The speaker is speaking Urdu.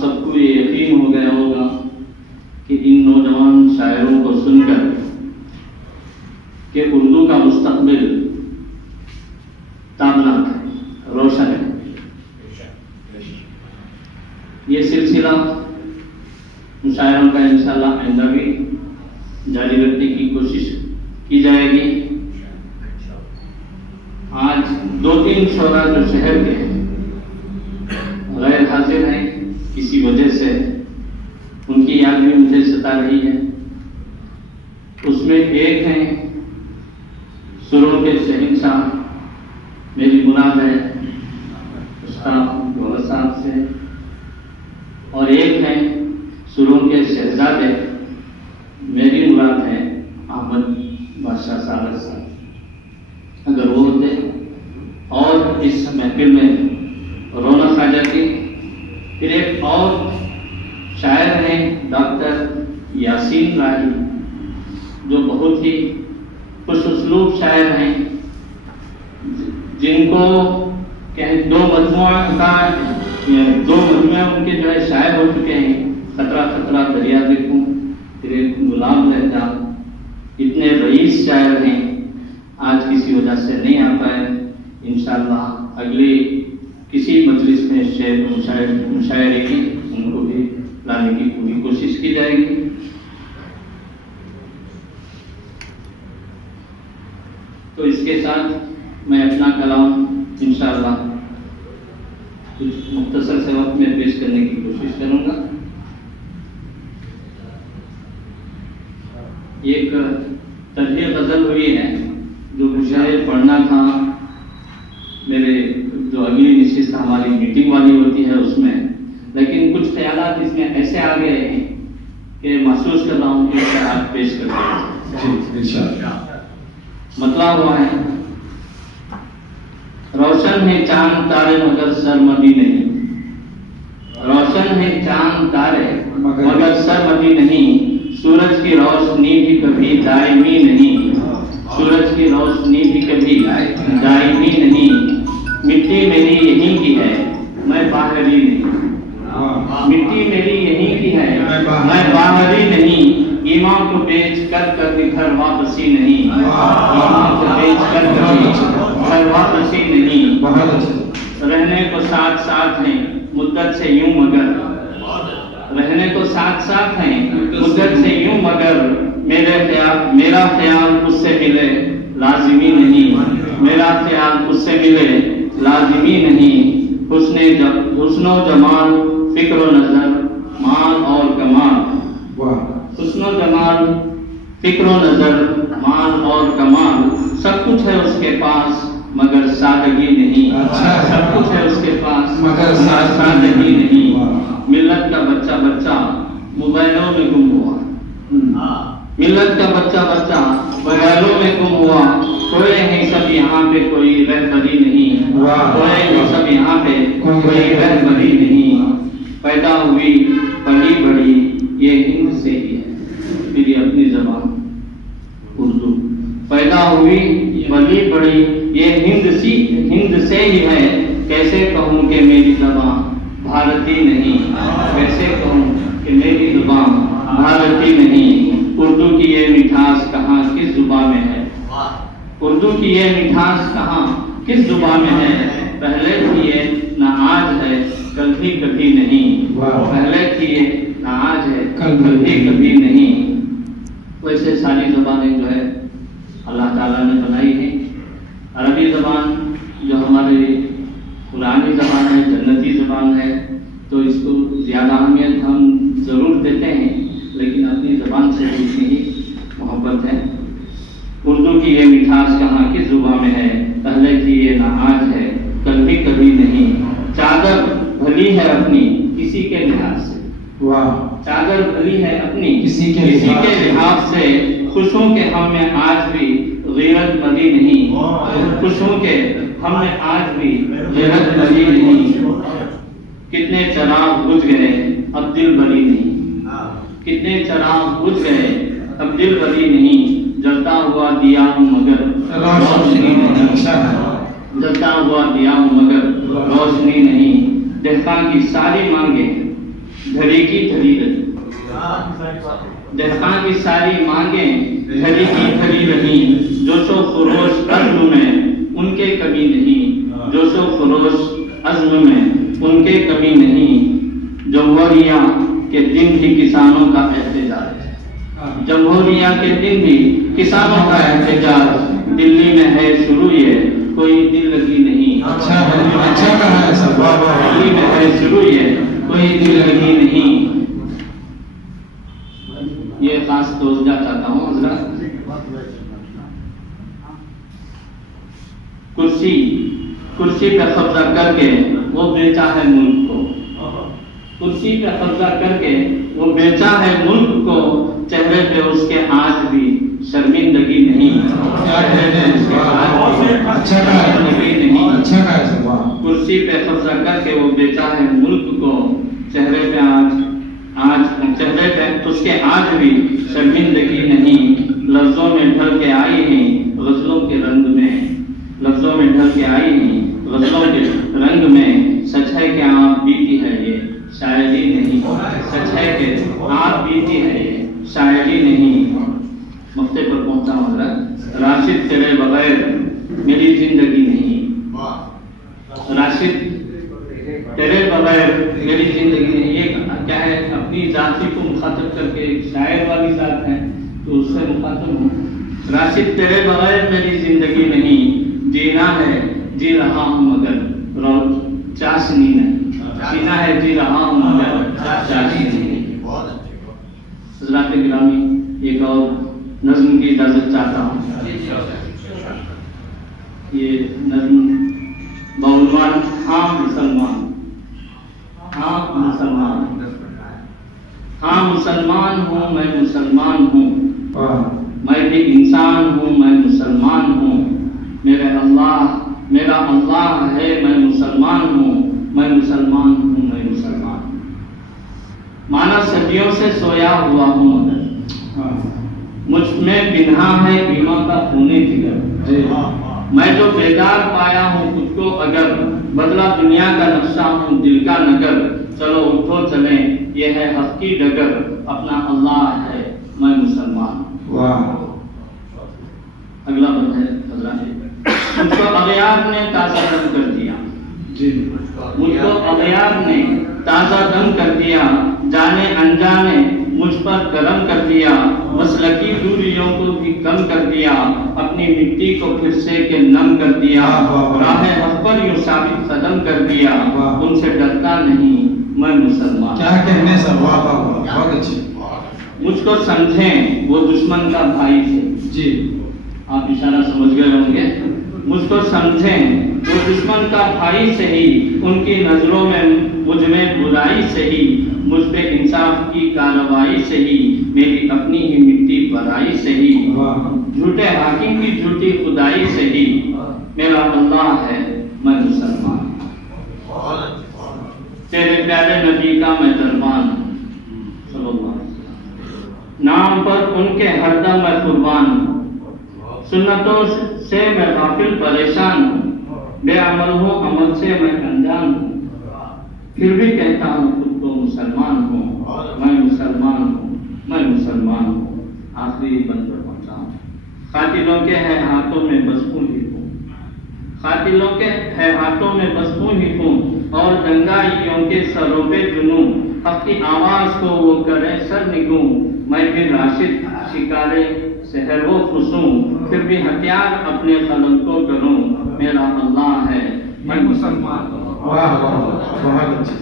سب کو یہ یقین ہو گیا ہوگا کہ ان نوجوان شاعروں کو سن کر کہ اردو کا مستقبل تابناک ہے، روشن ہے۔ یہ سلسلہ مشاعروں کا انشاءاللہ آئندہ بھی جاری رکھنے کی کوشش کی جائے گی۔ آج 2-3 شعراء جو شہر کے غیر حاضر ہیں کسی وجہ سے، ان کی یاد بھی مجھے ستا رہی ہے۔ اس میں ایک ہیں سروں کے شہنشاہ، میری مراد ہے استاد گوہر صاحب سے، اور ایک ہیں سروں کے شہزادے، میری مراد ہے احمد بادشاہ سالر صاحب۔ اگر وہ ہوتے اور اس محفل میں رونق آ جاتی۔ پھر ایک اور شاعر ہیں ڈاکٹر یاسین راہی، جو بہت ہی خوش اسلوب شاعر ہیں، جن کو دو مجموعے ان کے جو ہے شاعر ہو چکے ہیں، خطرہ خطرہ دریا دیکھوں، پھر ایک غلام رہ جا، اتنے رئیس شاعر ہیں، آج کسی وجہ سے نہیں آ پائے۔ انشاءاللہ اگلی کسی مجلس میں مشاعرے کی ان کو بھی لانے کی پوری کوشش کی جائے گی۔ تو اس کے ساتھ میں اپنا کلام انشاءاللہ کچھ مختصر سے وقت میں پیش کرنے کی کوشش کروں گا۔ ایک طرح غزل ہوئی ہے جو مجھے پڑھنا تھا، میرے جو اگلی نشست ہماری میٹنگ والی ہوتی ہے اس میں، لیکن کچھ خیالات اس میں ایسے آ گئے ہیں کہ محسوس کر رہا ہوں کہ اسے آج پیش کر رہا ہوں۔ مطلب ہوا ہے، روشن ہے چاند تارے مگر سرمدی نہیں، روشن ہے چاند تارے مگر سرمدی نہیں، سورج کی روشنی بھی کبھی دائمی نہیں، سورج کی روشنی بھی کبھی دائمی نہیں، مٹی میری یہیں کی ہے میں باہری نہیں، مٹی میری یہیں کی ہے میں باہری نہیں، ایمان کو بیچ کر کبھی گھر واپسی نہیں، ایمان کو بیچ کر کبھی گھر واپسی نہیں، رہنے کو ساتھ ساتھ ہیں مدت سے یوں مگر، رہنے کو ساتھ ساتھ ہیں مدت سے یوں مگر، میرا خیال اس سے ملے لازمی نہیں، میرا خیال اس سے ملے لازمی نہیں، حسن و جمال فکر و نظر مال اور کمال، حسن و جمال فکر و نظر مال اور کمال، سب کچھ ہے اس کے پاس مگر سادگی نہیں، سب کچھ ہے اس کے پاس مگر سادگی نہیں، ملت کا بچہ بچہ موبائلوں میں گم ہوا، ملت کا بچہ بچہ موبائلوں میں گم ہوا، کوئی نہیں سب یہاں پہ کوئی رہبری نہیں، کوئی نہیں سب یہاں پہ کوئی رہبری نہیں، پیدا ہوئی بڑی بڑی یہ ہند سے ہی ہے، میری اپنی زبان اردو، پیدا ہوئی بڑی بڑی یہ ہند سے ہی ہے، کیسے کہوں کہ میری زبان بھارتی نہیں، کیسے کہوں کہ میری زبان بھارتی نہیں، اردو کی یہ مٹھاس کہاں کس زبان میں ہے، اردو کی یہ مٹھاس کہاں کس زبان میں ہے، پہلے تھی یہ نہ آج ہے کل بھی کبھی نہیں، پہلے تھی یہ نہ آج ہے کل بھی کبھی نہیں۔ ویسے ساری زبانیں جو ہے اللہ تعالیٰ نے بنائی ہیں، عربی زبان جو ہماری قرآنی زبان ہے، جنتی زبان ہے، تو اس کو زیادہ اہمیت ہم ضرور دیتے ہیں، لیکن اپنی زبان سے بھی اتنی ہی محبت ہے۔ اردو کی یہ مٹھاس کہاں کس زبان میں ہے، پہلے تھی یہ نہ آج ہے کل بھی کبھی نہیں، چادر بھلی ہے اپنی کسی کے لحاظ سے، چادر بھلی ہے اپنی کسی کے لحاظ سے، خوشوں کے ہم میں آج بھی غیرت مندی نہیں، خوشوں کے ہم میں آج بھی غیرت مندی نہیں، کتنے چراغ بجھ گئے اب دل بری نہیں، کتنے چراغ بجھ گئے اب دل بری نہیں، جلتا ہوا دیا ہوں مگر روشنی نہیں، جلتا ہوا دیا ہوں مگر روشنی نہیں، دہقان کی ساری مانگیں گھڑی کی گھڑی رہی، دہقان کی ساری مانگیں گھڑی کی گھڑی رہی، جوش و خروش عزم میں ان کے کمی نہیں، جوش و خروش عزم میں ان کے کمی نہیں، جمہوریہ کے دن بھی کسانوں کا احتجاج، جمہوریہ کے دن بھی کسانوں کا احتجاج، دلی میں ہے شروع یہ کوئی دل لگی نہیں، اچھا کہا ہے سر، دلی میں ہے شروع یہ کوئی دل لگی نہیں۔ یہ خاص توجہ چاہتا ہوں حضرات، کرسی پہ قبضہ کر کے وہ بیچا ہے ملک کو، کرسی پہ قبضہ کر کے وہ بیچا ہے ملک کو، چہرے پہ اس کے آج بھی شرمندگی نہیں، کرسی پہ قبضہ کر کے وہ بیچا ہے ملک کو، چہرے پہ چہرے پہ اس کے آج بھی شرمندگی نہیں، لفظوں میں ڈھل کے آئی ہیں غزلوں کے رنگ میں، لفظوں میں ڈھل کے آئی ہیں غزلوں کے رنگ میں، سچ ہے کہ آپ بیتی ہے یہ شاعری نہیں، سچ ہے کہ آپ بیتی ہے یہ شاعری نہیں۔ مقطع پر پہنچا حضرت، راشد تیرے بغیر میری زندگی نہیں، راشد تیرے بغیر میری زندگی نہیں، یہ کیا ہے اپنی ذاتی کو مخاطب کر کے، ایک شاعر والی ذات ہے تو اس سے مخاطب ہوں، راشد تیرے بغیر میری زندگی نہیں، جینا ہے جی رہا ہوں مگر چاشنی نہیں، جینا ہے جی رہا ہوں مگر چاشنی نہیں۔ حضرات گرامی، ایک اور نظم کی اجازت چاہتا ہوں، یہ نظم بعنوان ہاں مسلمان، ہاں مسلمان، ہاں مسلمان ہوں میں، مسلمان ہوں میں بھی انسان ہوں، میں مسلمان ہوں، میرا اللہ ہے، میں مسلمان ہوں، میں مسلمان ہوں، میں مسلمان ہوں، مانا صدیوں سے سویا ہوا ہوں مگر مجھ میں بنہا ہے بیمہ کا خونے جگر، میں جو بیدار پایا ہوں خود کو اگر، بدلا دنیا کا نقشہ ہوں دل کا نگر، چلو اٹھو چلیں یہ ہے حق کی ڈگر، اپنا اللہ ہے میں مسلمان ہوں۔ اگلا بند ہے حضرات، مجھ کو اغیار نے تازہ دم کر دیا، مجھ کو اغیار نے تازہ دم کر دیا، جانے انجانے مجھ پر کرم کر دیا، مسلکی دوریوں کو بھی کم کر دیا، اپنی مٹی کو پھر سے کے نم کر دیا، راہ حق پر یوں ثابت قدم کر دیا، ان سے ڈرتا نہیں میں مسلمان۔ کیا کہنے سر، بہت اچھی۔ مجھ کو سمجھیں وہ دشمن کا بھائی تھے، جی آپ اشارہ سمجھ گئے ہوں گے، مجھ کو سمجھیں وہ دشمن کا بھائی سے ہی، ان کی نظروں میں مجھ میں برائی سے ہی، مجھ پہ انصاف کی کارروائی سے ہی، میری اپنی ہی مٹی برائی سے ہی، جھوٹے حاکم کی جھوٹی خدائی سے ہی، میرا اللہ ہے میں مسلمان، تیرے پیارے نبی کا میں دربان ہوں صلی اللہ علیہ وسلم، نام پر ان کے ہر دم میں قربان ہوں، سنتوں سے میں غافل پریشان ہوں، بے عمل ہوں عمل سے میں انجان ہوں، پھر بھی کہتا ہوں خود کو مسلمان ہوں، میں مسلمان ہوں، میں مسلمان ہوں۔ آخری بند پر پہنچا ہوں، قاتلوں کے ہے ہاتھوں میں بسوں ہی ہوں، قاتلوں کے ہے ہاتھوں میں بسوں ہی ہوں، اور دنگائیوں کے سروں پہ جنوں، حق کی آواز کو وہ کرے سر نگوں، میں بھی راشد شکارے سحر و خصوں، پھر بھی ہتھیار اپنے قلم کو کروں، میرا اللہ ہے میں مسلمان ہوں۔ بہت اچھی۔